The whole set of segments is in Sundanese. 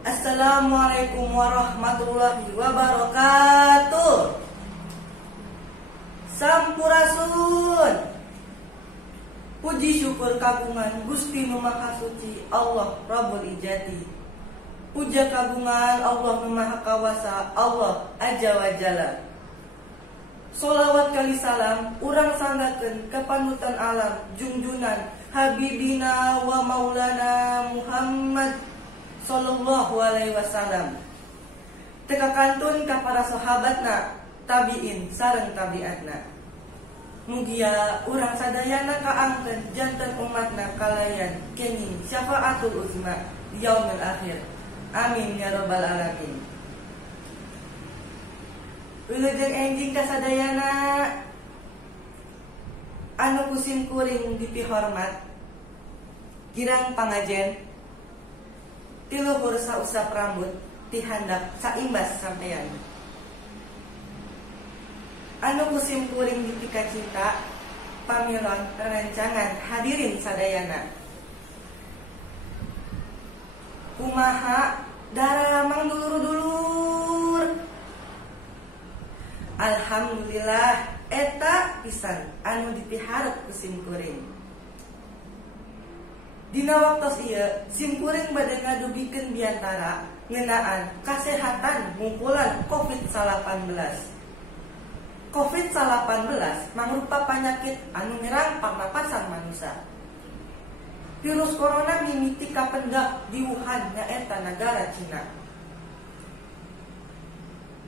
Assalamualaikum warahmatullahi wabarakatuh. Sampurasun. Puji syukur kagungan Gusti Nu Maha Suci Allah Rabbul Ijati. Puja kagungan Allah Nu Maha Kawasa Allah Aja wa Jalla. Sholawat kali salam urang sanggakeun ka panutan alam junjunan Habibina wa Maulana Muhammad sallallahu alaihi wasallam. Teka kantun ka para sahabatna, tabiin sareng tabiatna. Mugia urang sadayana kaangkeun janten umatna kalayan kenging syafaatul uzma di yaumil akhir. Amin ya rabbal alamin. Wilujeng enjing ka sadayana anu kusim kuring dipihormat. Girang pangajen tiluhur sausap rambut tihandap saimbas sampean. Anu musim kuring dipika cinta pamilon rencangan hadirin sadayana. Kumaha dara mangdulur-dulur. Alhamdulillah eta pisan anu dipiharep kusim kuring. Dina waktos ieu simkuring bade ngadugikeun biantara ngeunaan kasehatan ngumpulan COVID-19. COVID-19 mangrupa panyakit anu nyerang pernapasan manusia. Virus corona mimiti kapendak di Wuhan nyaeta negara Cina.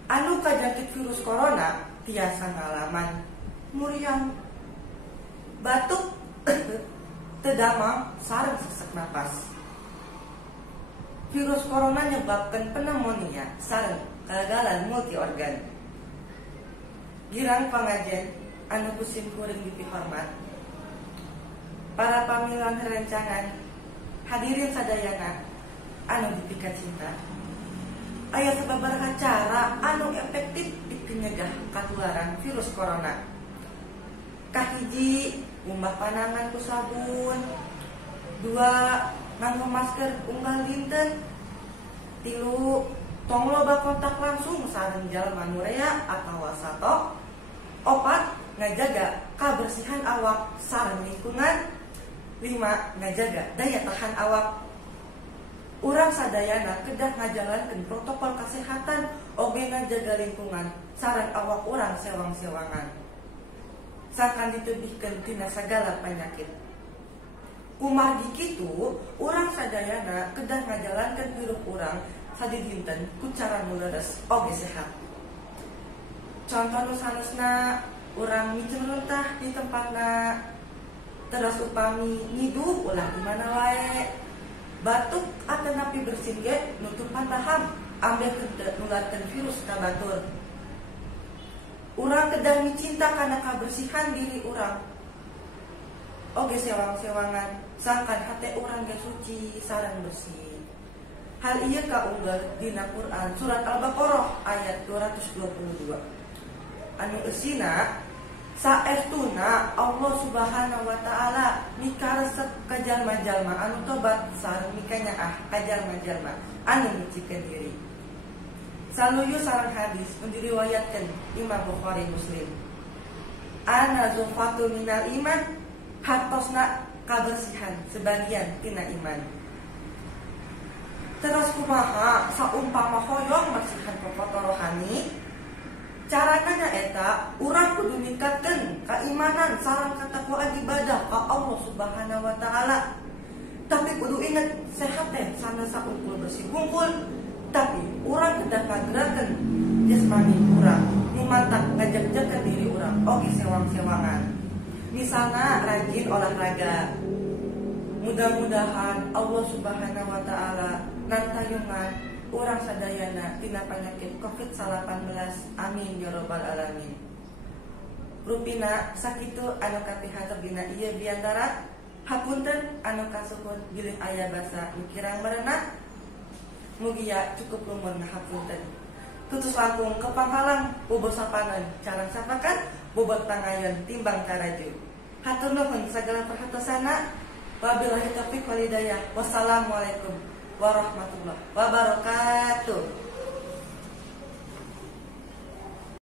Anu kajangkit virus corona tiasa ngalaman muriang, batuk, tedamang sareng sesak napas. Virus corona nyebabkan pneumonia sareng kegagalan multi organ. Girang pangajen anu kusim kuring dipihormat, para pamilan rencangan hadirin sadayana anu dipika cinta. Aya sababaraha cara anu efektif dikenyegah katularan virus corona. Kahiji, umbah panangan ku sabun. 2, nganggo masker unggal dinten. 3, tong loba kontak langsung sareng jalma nu rea atawa satok. 4, ngajaga kabersihan awak sareng lingkungan. 5, ngajaga daya tahan awak. Urang sadayana kedah ngajalankeun protokol kesehatan oge ngajaga lingkungan sareng awak urang sewang-sewangan. Sakan ditebihkeun tina sagala penyakit. Kumargi kitu, urang sadayana kedah ngajalankeun hirup urang sadidinten ku cara nu leres oge sehat. Contoh nu sanesna urang micen runtah di tempatna, terus upami ngiduh ulah di mana wae, batuk atau napi bersin ge nutupan paham ambil nularkeun virus ka batur. Urang kedah micinta karena kebersihan diri urang oge sewang-sewangan sangkan hate urang ge suci sareng bersih. Hal ieu kaunggal dina Quran surat Al-Baqarah ayat 222. Anu eusina saestuna Allah Subhanahu wa taala mikaresep ka jalma-jalma anu tobat sareng mikanyaah ka jalma-jalma anu nyucikeun diri. Saluyu sareng hadis diriwayatkeun Imam Bukhari Muslim. Ana zufatu minal iman, hartosna kabersihan sebagian tina iman. Terus kumaha saumpama hoyong bersihan kotor rohani, carana nyaeta urang kudu ningkatkeun keimanan sareng katakwaan ibadah ka Allah Subhanahu wa taala. Tapi kudu inget sehat teh sanes saungkul bersih hungkul. Tapi urang kedah ngagerakeun jasmani urang, mantap ngajak-jakan diri urang oge sewang-sewangan. Misalna rajin olahraga. Mudah-mudahan Allah Subhanahu wa taala nantayungan urang sadayana tina penyakit COVID-19. Amin ya rabbal alamin. Rupina sakitu anu kapihatur dina ieu biantara. Hapunten anu kasuhun bilih aya basa mikirang merenah. Mugia cukup lumun ngahapunten. Tutus langkung kepanghalang bobot sapanan carang sapakan bobot pangayon timbang karaju. Hatur nuhun sagala perhatosana. Wabillahi taufiq wal hidayah. Wassalamualaikum warahmatullahi wabarakatuh.